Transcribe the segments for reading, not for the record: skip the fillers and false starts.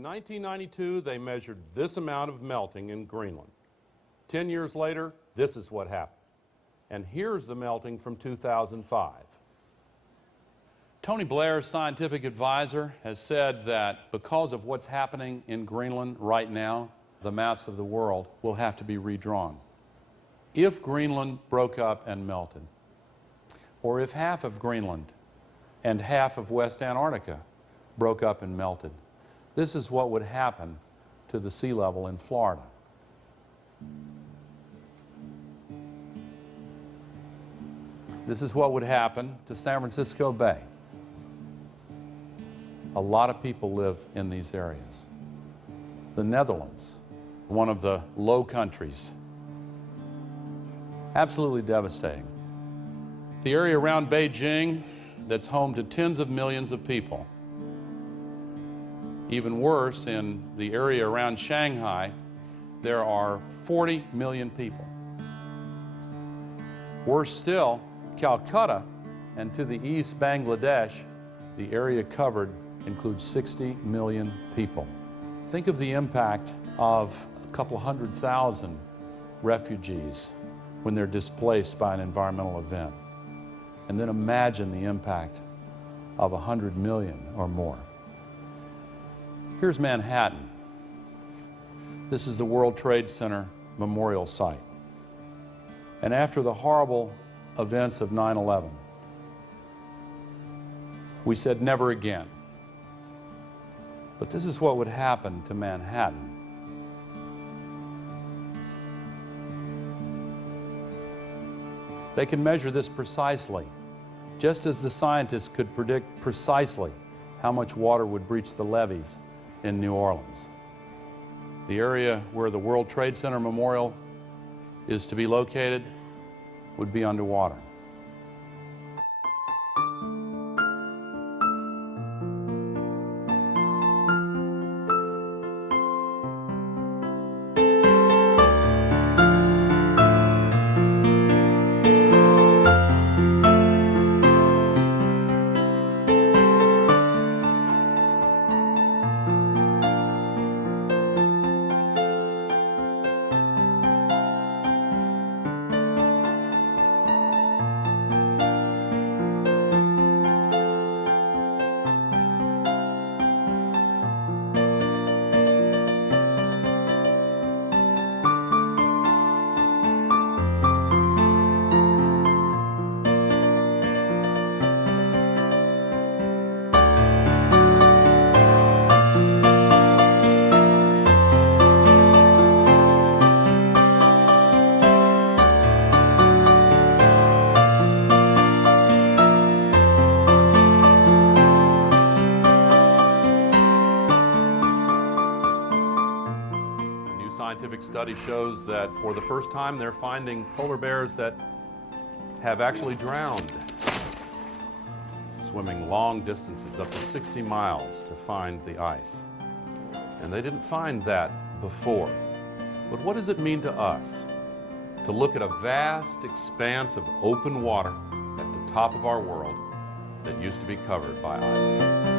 In 1992, they measured this amount of melting in Greenland. 10 years later, this is what happened. And here's the melting from 2005. Tony Blair's scientific advisor has said that because of what's happening in Greenland right now, the maps of the world will have to be redrawn. If Greenland broke up and melted, or if half of Greenland and half of West Antarctica broke up and melted, this is what would happen to the sea level in Florida. This is what would happen to San Francisco Bay. A lot of people live in these areas. The Netherlands, one of the low countries, absolutely devastating. The area around Beijing that's home to tens of millions of people. Even worse, in the area around Shanghai, there are 40 million people. Worse still, Calcutta, and to the east, Bangladesh, the area covered includes 60 million people. Think of the impact of a couple 100,000 refugees when they're displaced by an environmental event. And then imagine the impact of 100 million or more. Here's Manhattan. This is the World Trade Center Memorial Site. And after the horrible events of 9/11, we said never again. But this is what would happen to Manhattan. They can measure this precisely, just as the scientists could predict precisely how much water would breach the levees in New Orleans. The area where the World Trade Center Memorial is to be located would be underwater. Scientific study shows that for the first time they're finding polar bears that have actually drowned, swimming long distances, up to 60 miles, to find the ice. And they didn't find that before. But what does it mean to us to look at a vast expanse of open water at the top of our world that used to be covered by ice?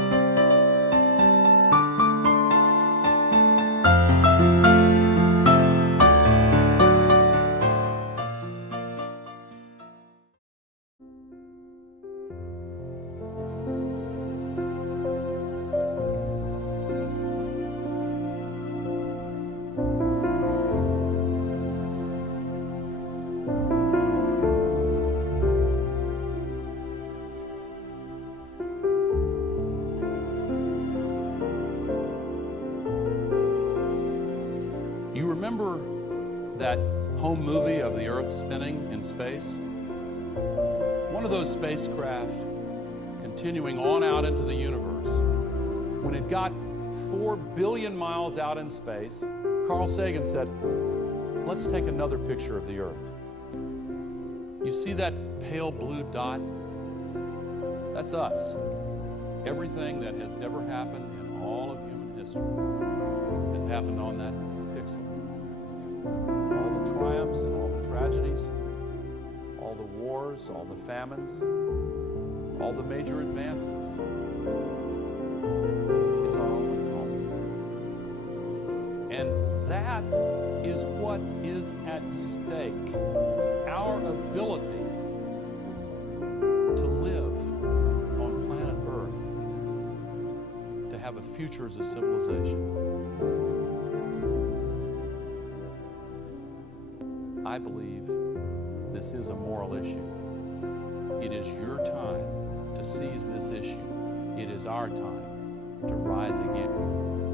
Remember that home movie of the Earth spinning in space? One of those spacecraft continuing on out into the universe. When it got 4 billion miles out in space, Carl Sagan said, let's take another picture of the Earth. You see that pale blue dot? That's us. Everything that has ever happened in all of human history has happened on that pixel. All the triumphs and all the tragedies, all the wars, all the famines, all the major advances. It's our only home. And that is what is at stake. Our ability to live on planet Earth, to have a future as a civilization. I believe this is a moral issue. It is your time to seize this issue. It is our time to rise again.